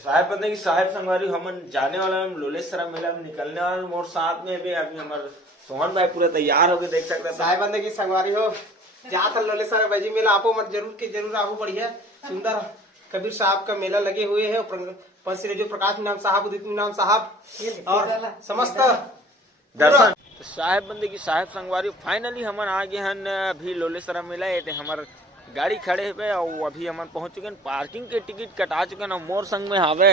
साहेब बंदे की साहेब संगवारी हम जाने वाला हम लोलेसरा मेला में निकलने वाला और साथ में भी अभी हमारे सोहन भाई पूरे तैयार होके देख सकते हैं। साहेब बंदे की संगवारी हो जहाँ था लोलेसरा भाई मेला आपो मत जरूर के जरूर आओ। बढ़िया सुंदर कबीर साहब का मेला लगे हुए है। जो प्रकाश नाम साहब उदित नाम साहब और समस्त दर्शन तो साहेब बंदे की साहेब संगवारी फाइनली हम आ गए हैं अभी लोलेसरा मेला थे। हमारे गाड़ी खड़े हुए और अभी हम पहुंच चुके हैं। पार्किंग के टिकट कटा चुके हैं। मोर संग में हवे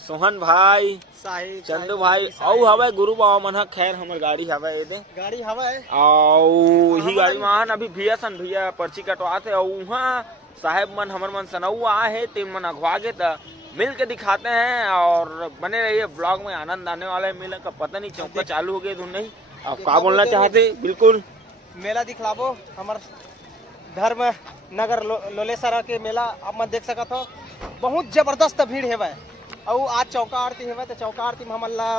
सोहन भाई चंदू भाई और हवे गुरु बाबा मन। खैर हमार गाड़ी हवे गाड़ी हवा है और ही गाड़ी में अभी भैया सन भैया पर्ची कटवाते और वहाँ साहेब मन हमर मन सनऊ आए है तीन मन अगवा गे तो मिल के दिखाते हैं और बने रहिए ब्लॉग में। आनंद आने वाला है मेला का। पता नहीं चौका चालू हो गया नहीं। आप क्या बोलना चाहते? बिल्कुल मेला दिखलाबो हमार धर्म नगर लोलेसरा के मेला आप मत देख सकत हो। बहुत जबरदस्त भीड़ है और आज चौका आरती है तो चौका आरती में हमला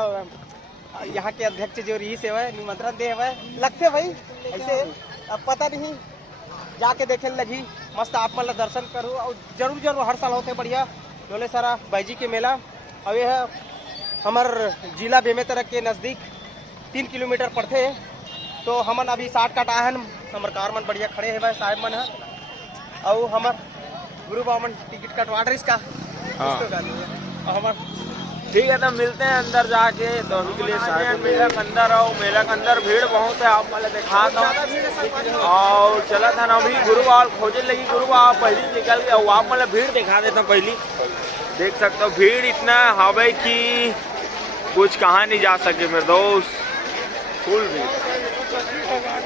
यहाँ के अध्यक्ष जो रही से निमंत्रण दे हुए लगते भाई ऐसे अब पता नहीं जाके देखे लगी मस्त आप मतलब दर्शन करो और जरूर जरूर हर साल होते बढ़िया लोलेसरा बैजी के मेला। और यह हमार जिला बेमेतरा के नज़दीक 3 किलोमीटर पड़ते हैं। तो हमन अभी 60 कटा है हमार कार मन बढ़िया खड़े है साहेब मन है और हमार गुरु बाबा मन टिकट कटवा रही इसका हमार ठीक है। तो मिलते हैं अंदर जाके। तो अभी के लिए साहेब मेला के अंदर आओ। मेला के अंदर भीड़ बहुत है आप मतलब दिखा दो और चला था ना अभी गुरु बाबा खोजे लगी। गुरु बाबा पहली निकल गया और आप मतलब भीड़ दिखा देता हूँ। पहली देख सकते हो भीड़ इतना हवे कि कुछ कहाँ नहीं जा सके मेरे दोस्त। फुल भीड़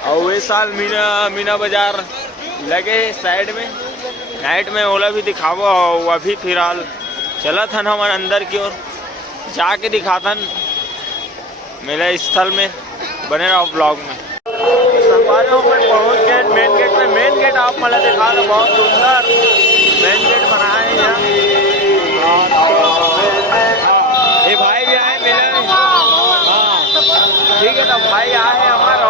और इस साल मीना बाजार लगे साइड में नाइट में ओला भी दिखावो। और अभी फिलहाल चला था ना हमारे अंदर की ओर जाके दिखाता मेला स्थल में। बने रहो ब्लॉग में। संगवारियों में पहुंच गए मेन गेट में। मेन गेट आप मतलब दिखा दो बहुत सुंदर मेन गेट बनाए हैं यहाँ। ये भाई भी आए मेले में। हाँ ठीक है। तो भाई आए हमारा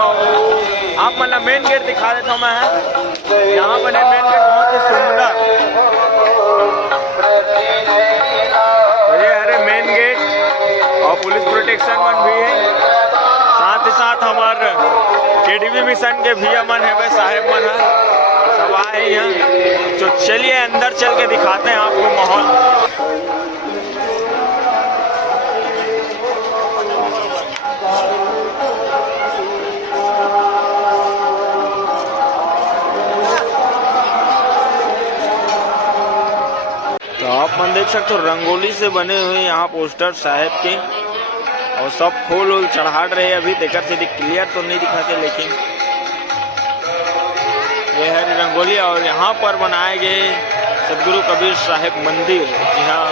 आप मतलब मेन गेट दिखा देता हूँ मैं। यहाँ बने मेन गेट बहुत ही सुंदर। ये अरे मेन गेट और पुलिस प्रोटेक्शन मन भी है। साथ ही साथ हमारे केडीवी मिशन के भैया मन है वे साहेब मन है सब आए यहाँ। तो चलिए अंदर चल के दिखाते हैं आपको माहौल। तो आप मन देख सकते हो रंगोली से बने हुए यहाँ पोस्टर साहेब के और सब फूल वूल चढ़ा रहे। अभी देखकर से क्लियर तो नहीं दिखाते लेकिन ये है रंगोली। और यहाँ पर बनाए गए सदगुरु कबीर साहेब मंदिर। जी हाँ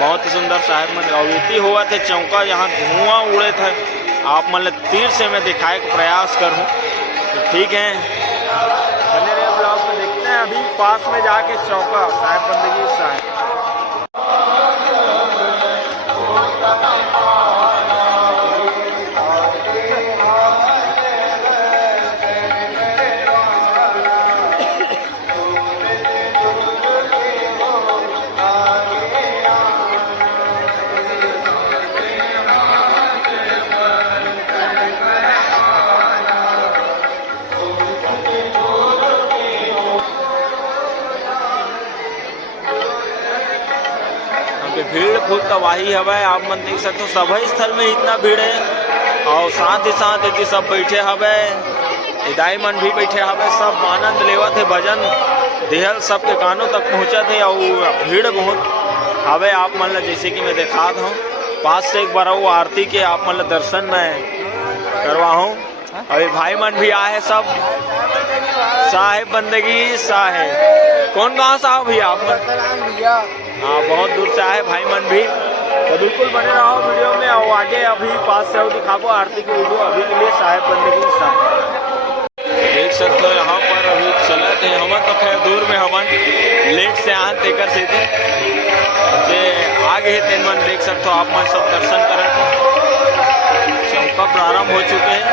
बहुत ही सुंदर साहेब मंदिर। और इतनी हुआ थे चौका यहाँ धुआं उड़े थे। आप मतलब तीर से मैं दिखाए का प्रयास करूँ तो ठीक है। बने रहे ब्लॉग में। देखते हैं अभी पास में जाके चौका साहेब बंदगी साहेब। भीड़ खुद तबाही हवे आप मन देख सकते हो। सभी स्थल में इतना भीड़ है और साथ ही साथ यदि सब बैठे हवे इदाई मन भी बैठे हवे। सब आनंद लेवत है। भजन देहल सबके कानों तक पहुँचा थे और भीड़ बहुत हवे आप मतलब जैसे कि मैं दिखा हूँ पास से एक बार वो आरती के आप मतलब दर्शन में करवाऊँ। और ये भाई मन भी आए सब साहेब बंदगी साहेब। कौन गाँव साहब भैया आप मन? हाँ बहुत दूर से आए भाई मन भी। तो बिल्कुल बने रहो वीडियो में और आगे अभी पास से दिखाबो आरती की वीडियो। अभी के लिए साहेब बंदगी साहेब देख सकते हो यहाँ पर अभी चले थे हमन। तो खैर दूर में हमन लेट से आन तेकर से आगे तेन मन देख सकते हो आप मन सब दर्शन करें। चौका प्रारंभ हो चुके हैं।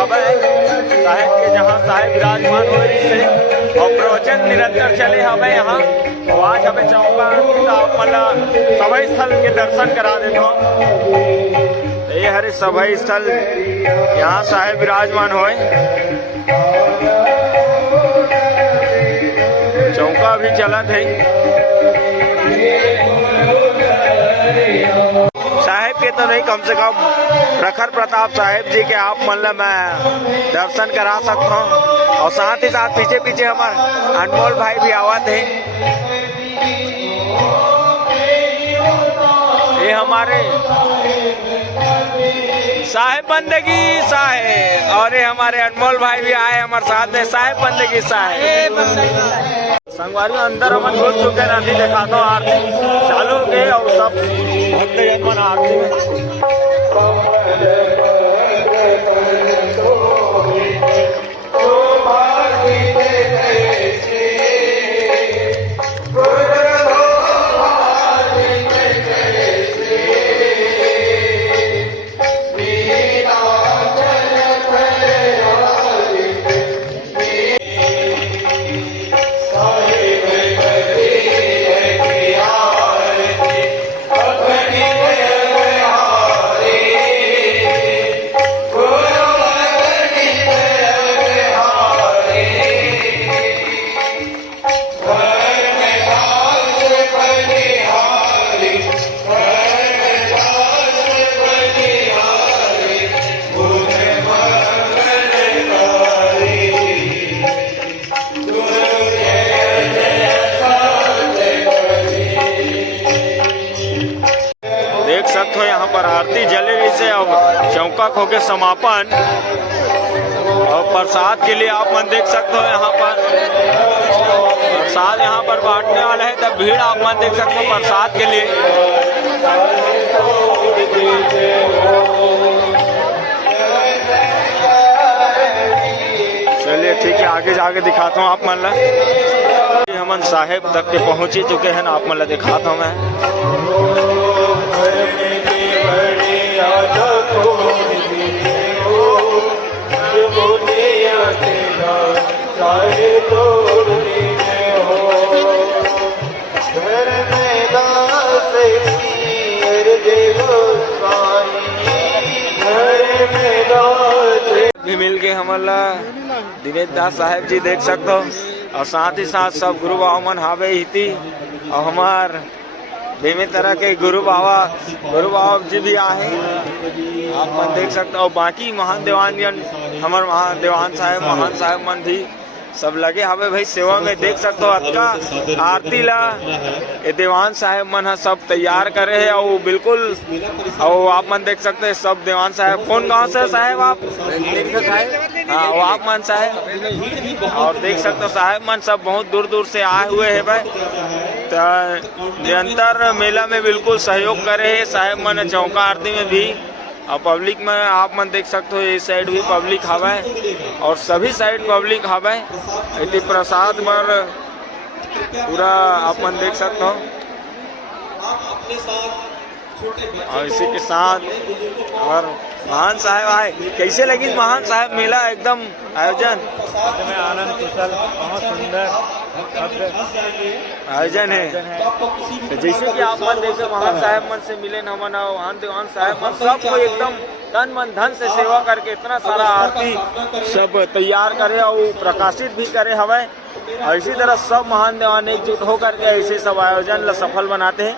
हवे साहेब के, जहाँ साहेब विराजमान हो से और प्रवचन निरंतर चले हवे यहाँ। और आज हमें चौका मतलब सभा स्थल के दर्शन करा देता हूँ। ये हरे सभा स्थल, यहाँ साहेब विराजमान होए। चौका भी चलत है। साहेब के तो नहीं, कम से कम प्रखर प्रताप साहेब जी के आप मतलब मैं दर्शन करा सकता हूँ। और साथ ही साथ पीछे पीछे हमारे अनमोल भाई भी आवत है। ये हमारे साहेब बंदगी साहेब, और ये हमारे अनमोल भाई भी आए हमारे साथ में। साहेब बंदगी साहेब संगवारी अंदर हम घुस चुके हैं। अभी दिखाता हूँ आरती चालू के, और सब भक्तजन मन आरती में यहाँ पर आरती जले रही से। अब चौका खो के समापन और प्रसाद के लिए आप मन देख सकते हो। यहाँ पर प्रसाद यहाँ पर बांटने वाला है, तब भीड़ आप मन देख सकते हो प्रसाद के लिए। चलिए ठीक है, आगे जाके दिखाता हूँ आप मन ला। हमन साहेब तक के पहुँच ही चुके हैं ना, आप मन ला दिखाता हूँ मैं। भी मिल के हमारा दिनेश दास साहेब जी देख सकते हो, और साथ ही साथ सब गुरु बाबा मन हावे ही थी। और हमार विभिन्न तरह के गुरु बाबा जी भी आए, आप मन देख सकते हो। बाकी महान देवान जन हमार महान देवान साहेब महान साहेब मन भी सब लगे हवे भाई सेवा में। देख सकते हो अतका आरती ला ये देवान साहेब मन सब तैयार करे है। और बिल्कुल, और आप मन देख सकते हैं सब देवान साहेब। कौन गांव से साहेब आप? हाँ, वो आप मन साहेब। और देख सकते हो साहेब मन सब बहुत दूर दूर से आए हुए है भाई, निरंतर मेला में बिल्कुल सहयोग करे है साहेब मन। चौका आरती में भी और पब्लिक में आप मन देख सकते हो, इस साइड भी पब्लिक हवा और सभी साइड पब्लिक हवा। इतनी प्रसाद पर पूरा आप मन देख सकते हो। और इसी के साथ और महान साहेब आए। कैसे लगी महान साहेब मेला एकदम आयोजन? आनंद कुशल, बहुत सुंदर आयोजन है। तो जैसे कि आप मन देखे महान साहेब मन से मिले न मन, महान साहेब मन सबको एकदम तन मन धन से सेवा करके इतना सारा आरती सब तैयार करे और प्रकाशित भी करे हवे। और इसी तरह सब महान देवान एकजुट होकर के ऐसे सब आयोजन ला सफल बनाते हैं।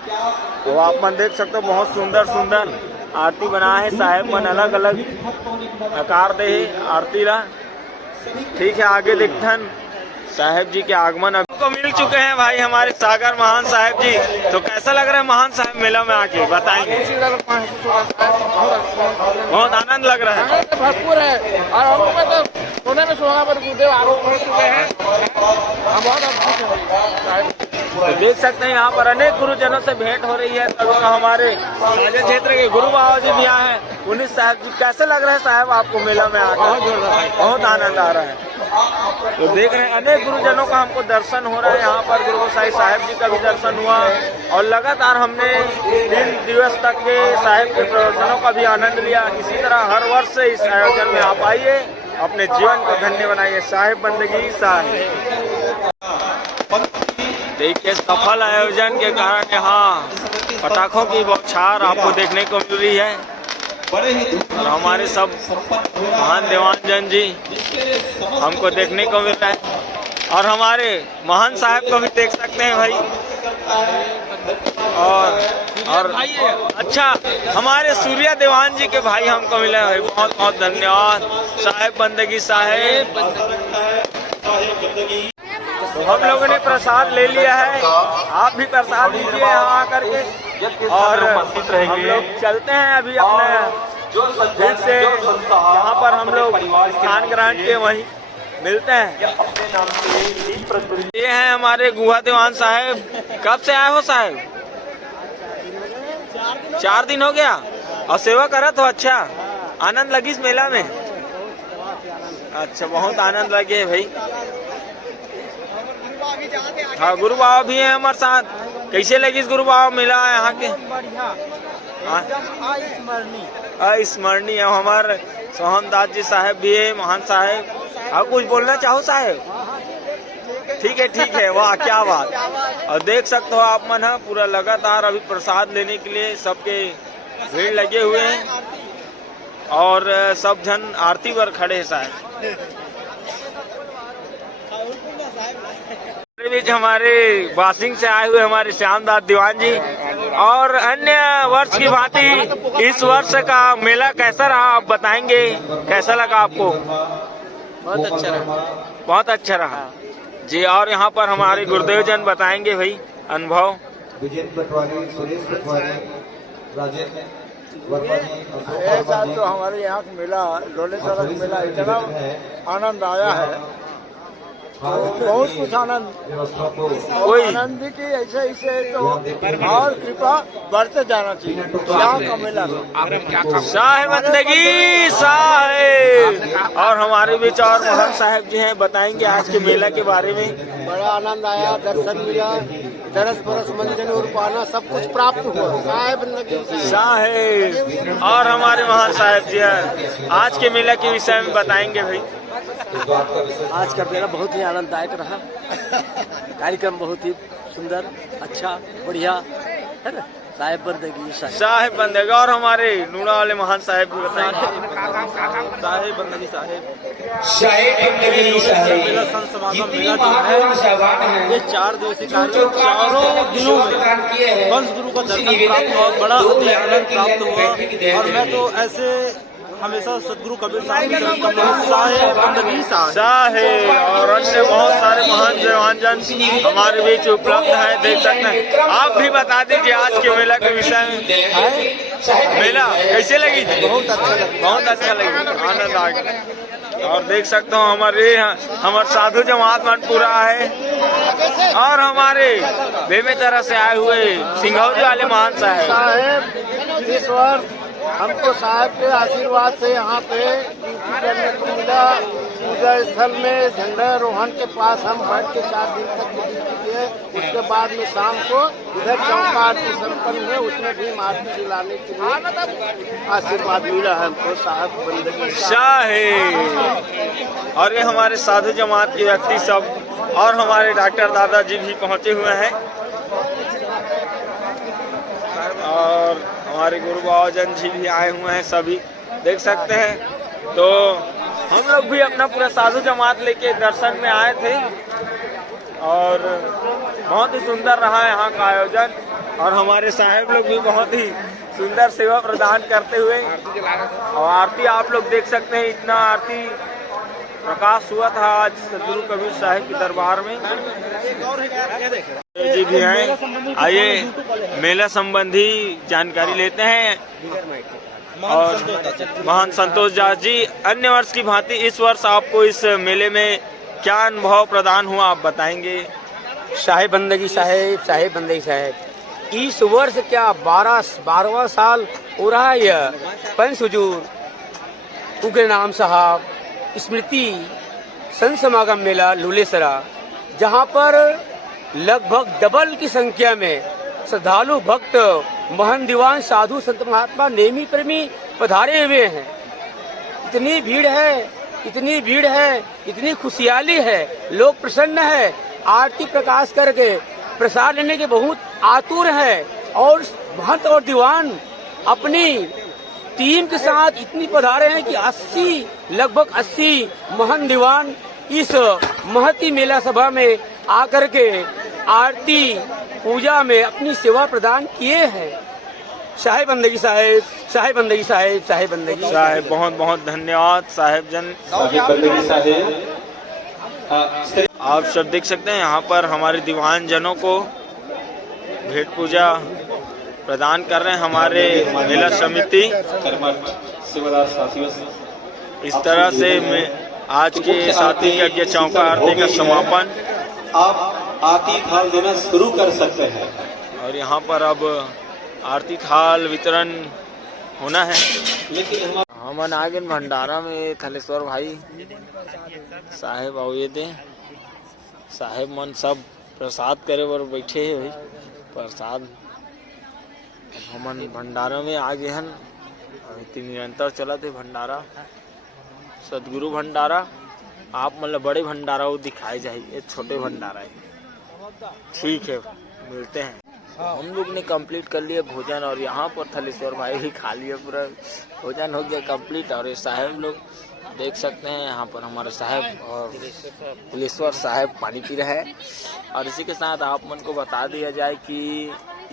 तो आप मन देख सकते हो बहुत सुंदर सुंदर आरती बना है साहेब मन, अलग अलग आकार दे आरती ला। ठीक है, आगे देखते साहेब जी के आगमन अभी को मिल चुके हैं भाई हमारे सागर महान साहेब जी। तो कैसा लग रहा है महान साहेब मेला में आके बताएंगे? बहुत आनंद लग रहा है, भरपूर है। और हम लोग तो सोने में सुहागा पर गुरुदेव आरोप पहुंच चुके हैं। हम बहुत खुश हैं। तो देख सकते हैं यहाँ पर अनेक गुरुजनों से भेंट हो रही है। हमारे सागर क्षेत्र के गुरु बाबा जी भी आए हैं। पुनीत साहब जी, कैसे लग रहा है साहब आपको मेला में आकर? बहुत आनंद आ रहा है। तो देख रहे हैं अनेक गुरुजनों का हमको दर्शन हो रहा है। यहाँ पर गुरु गोसाई साहेब जी का भी दर्शन हुआ और लगातार हमने 3 दिवस तक के साहेब के प्रवचनों का भी आनंद लिया। इसी तरह हर वर्ष इस आयोजन में आप आइए अपने जीवन को धन्य बनाइए। साहिब बंदगी साहिब। देखिए सफल आयोजन के कारण यहाँ पटाखों की बौछार आपको देखने को मिल रही है और हमारे सब महान देवानजन जी हमको देखने को मिल रहा है और हमारे महान साहब को भी देख सकते हैं भाई। और अच्छा हमारे सूर्या देवान जी के भाई हमको मिले भाई, बहुत बहुत धन्यवाद। साहिब बंदगी साहेब। तो हम लोगों ने प्रसाद ले लिया है, आप भी प्रसाद लीजिए यहाँ आकर के और हम लोग चलते हैं अभी अपने दिल से यहाँ पर हम लोग स्थान ग्रहण के वहीं मिलते हैं। ये हैं हमारे गुहा दीवान साहब। कब से आए हो साहब? 4 दिन हो गया और सेवा करा तो अच्छा आनंद लगी इस मेला में? अच्छा बहुत आनंद लगे भाई। हाँ गुरु बाबा भी हैं हमारे साथ। कैसे लगी इस गुरु बाबा मेला यहाँ के? स्मरणीय। हमारे सोहन दास जी साहब भी है, महान साहब। आप कुछ बोलना चाहो साहब? ठीक है वाह क्या बात। और देख सकते हो आप मन है पूरा लगातार अभी प्रसाद लेने के लिए सबके भीड़ लगे हुए हैं और सब जन आरती पर खड़े हैं साहब। बीच हमारे बासिंग से आए हुए हमारे श्यामदास दीवान जी और अन्य वर्ष की भांति इस वर्ष का मेला कैसा रहा आप बताएंगे? कैसा लगा आपको? बहुत अच्छा रहा। बहुत अच्छा रहा जी। और यहाँ पर हमारे गुरुदेव जन बताएंगे भाई अनुभव। ऐसा तो हमारे यहाँ का मेला लोलेसरा का मेला इतना आनंद आया है, बहुत कुछ आनंद। कोई आनंद की ऐसे तो और कृपा बढ़ते जाना चाहिए यहाँ का मेला। साहिब बंदगी साहिब। और हमारे बीच और मोहन साहब जी हैं, बताएंगे आज के मेला के बारे में। बड़ा आनंद आया, दर्शन मिला, दरस बरस मंजन और पाना सब कुछ प्राप्त हुआ। साहिब बंदगी साहिब। और हमारे महान साहब जी हैं, आज के मेला के विषय में बताएंगे भाई। आज का मेला बहुत ही आनंददायक रहा। कार्यक्रम बहुत ही सुंदर, अच्छा, बढ़िया है ना। साहिब बंदगी साहिब बंदगी। और हमारे नूना वाले महान साहब भी बताएंगे। साहिब बंदगी साहिब। मेला संत समागम मेला जो है ये 4 दिवसीय कार्यक्रम, चारों दिनों में वंश गुरु का दर्शन प्राप्त हुआ, बड़ा आनंद प्राप्त हुआ। और मैं तो ऐसे हमेशा सदगुरु कबीर साहिब बंदगी साहिब और अन्य बहुत सारे महान देवानजन हमारे बीच उपलब्ध हैं, देख सकते हैं। आप भी बता दीजिए आज के मेला के विषय में। मेला कैसे लगी? बहुत अच्छा लगी, आनंद आ गया। और देख सकते हो हमारे साधु जमात मन पूरा है और हमारे बेमेतरा से आए हुए सिंघौली वाले महान साहब। इस वर्ष हमको साहब के आशीर्वाद से यहाँ पे ड्यूटी करने को मिला। पूजा स्थल में झंडारोहण के पास हम बैठ के 4 दिन तक ड्यूटी किए। उसके बाद में शाम को इधर चौका आरती संपन्न है, उसमें भी आरती दिलाने के लिए आशीर्वाद मिला है हमको साहब बंदगी साहिब। और ये हमारे साधु जमात के व्यक्ति सब और हमारे डॉक्टर दादाजी भी पहुँचे हुए हैं और हमारे गुरु बाबाजन जी भी आए हुए हैं, सभी देख सकते हैं। तो हम लोग भी अपना पूरा साधु जमात लेके दर्शन में आए थे और बहुत ही सुंदर रहा यहाँ का आयोजन। और हमारे साहब लोग भी बहुत ही सुंदर सेवा प्रदान करते हुए और आरती आप लोग देख सकते हैं, इतना आरती प्रकाश हुआ था आज सदगुरु कबीर साहिब के दरबार में। जी भी हैं, आइए मेला संबंधी जानकारी लेते हैं। और महान संतोष दास जी, अन्य वर्ष की भांति इस वर्ष आपको इस मेले में क्या अनुभव प्रदान हुआ आप बताएंगे? साहिब बंदगी साहेब इस वर्ष क्या 12वां साल हो रहा है यह पंच हुजूर उग्र नाम साहब स्मृति संत समागम मेला लुलेसरा, जहां पर लगभग डबल की संख्या में श्रद्धालु भक्त महान दीवान साधु संत महात्मा नेमी प्रेमी पधारे हुए हैं। इतनी भीड़ है इतनी भीड़ है, इतनी खुशहाली है, लोग प्रसन्न है, आरती प्रकाश करके प्रसाद लेने के बहुत आतुर है। और महंत और दीवान अपनी टीम के साथ इतनी पधारे हैं कि लगभग 80 महंत दीवान इस महती मेला सभा में आकर के आरती पूजा में अपनी सेवा प्रदान किए हैं। साहेब बंदगी साहेब, साहेब बंदगी साहेब, साहेब बंदगी साहेब, बहुत बहुत धन्यवाद साहेब जन। आप सब देख सकते हैं यहाँ पर हमारे दीवान जनों को भेंट पूजा प्रदान कर रहे हैं हमारे मेला समिति। इस तरह से आज के साथी यज्ञ चौका आरती का समापन। आप आरती थाल देना शुरू कर सकते हैं। और यहाँ पर अब आरती थाल वितरण होना है। हमन आगे भंडारा में थलेश्वर भाई साहेब आवे दे, साहेब मन सब प्रसाद करे बर बैठे है। प्रसाद हमन भंडारा में आगे हन, निरंतर चलत है भंडारा, सदगुरु भंडारा। आप मतलब बड़े भंडारा वो दिखाए जाए, ये छोटे भंडारा है। ठीक है, मिलते हैं। हम लोग ने कंप्लीट कर लिया भोजन और यहाँ पर थलेश्वर भाई भी खा लिया, पूरा भोजन हो गया कंप्लीट। और ये साहेब लोग देख सकते हैं यहाँ पर हमारे साहेब और थलेश्वर साहेब पानी पी रहे हैं। और इसी के साथ आप मन को बता दिया जाए कि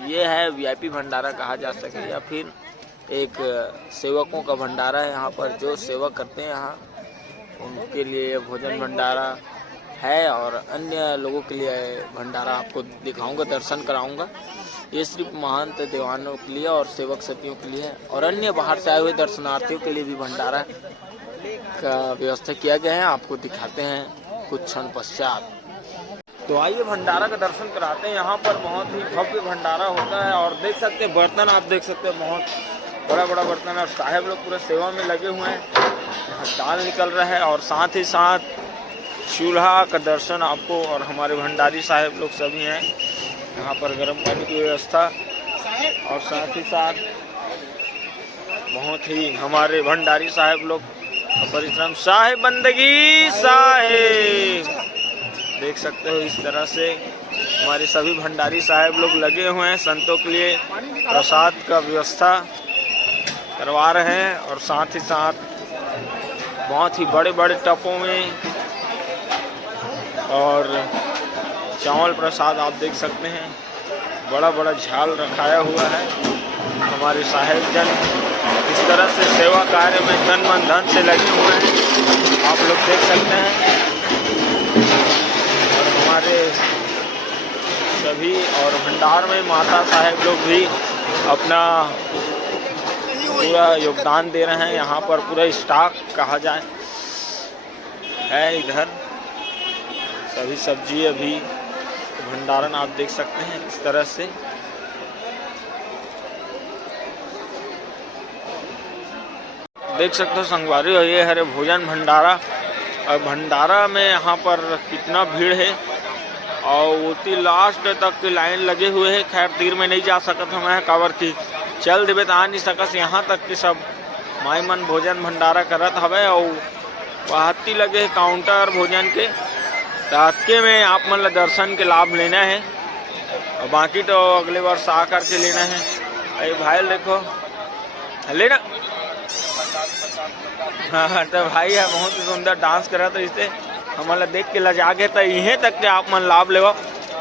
ये है वीआईपी भंडारा कहा जा सके, या फिर एक सेवकों का भंडारा है। यहाँ पर जो सेवा करते हैं यहाँ उनके लिए भोजन भंडारा है, और अन्य लोगों के लिए भंडारा आपको दिखाऊंगा, दर्शन कराऊंगा। ये सिर्फ महंत दीवानों के लिए और सेवक सतियों के लिए है, और अन्य बाहर से आए हुए दर्शनार्थियों के लिए भी भंडारा का व्यवस्था किया गया है। आपको दिखाते हैं कुछ क्षण पश्चात। तो आइए भंडारा का दर्शन कराते हैं। यहाँ पर बहुत ही भव्य भंडारा होता है, और देख सकते हैं बर्तन, आप देख सकते हैं बहुत बड़ा बड़ा बर्तन है। और साहेब लोग पूरे सेवा में लगे हुए हैं, दाल निकल रहा है, और साथ ही साथ चूल्हा का दर्शन आपको। और हमारे भंडारी साहेब लोग सभी हैं यहाँ पर, गर्म पानी की व्यवस्था। और साथ ही साथ बहुत ही हमारे भंडारी साहेब लोग परिश्रम। साहेब बंदगी साहेब, देख सकते हो इस तरह से हमारे सभी भंडारी साहेब लोग लगे हुए हैं, संतों के लिए प्रसाद का व्यवस्था करवा रहे हैं। और साथ ही साथ बहुत ही बड़े बड़े टपों में और चावल प्रसाद आप देख सकते हैं, बड़ा बड़ा झाल रखाया हुआ है। हमारे साहेब जन इस तरह से सेवा कार्य में तन मन धन से लगे हुए हैं, आप लोग देख सकते हैं। और हमारे सभी और भंडार में माता साहेब लोग भी अपना पूरा योगदान दे रहे हैं। यहाँ पर पूरा स्टॉक कहा जाए है इधर, सभी सब्जी अभी भंडारण आप देख सकते हैं इस तरह से। देख सकते हो संगवारी, ये है भोजन भंडारा। और भंडारा में यहाँ पर कितना भीड़ है, और वो लास्ट तक की लाइन लगे हुए है। खैर तीर में नहीं जा सकत हमें, काबर की चल देवे तो आ नहीं सकस। यहाँ तक कि सब माई मन भोजन भंडारा करत हवे, और वहाती लगे काउंटर भोजन के ताके में आप मन ला दर्शन के लाभ लेना है, और बाकी तो अगले वर्ष आ करके लेना है। अरे भाई देखो लेना, हाँ तो भाई है बहुत ही सुंदर डांस करा, तो इसे हमारा देख के लजा गए। तो यहीं तक के आप मन लाभ लेवा,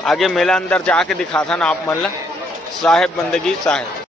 आगे मेला अंदर जाके दिखाता ना आप मन ला। साहेब बंदगी साहेब।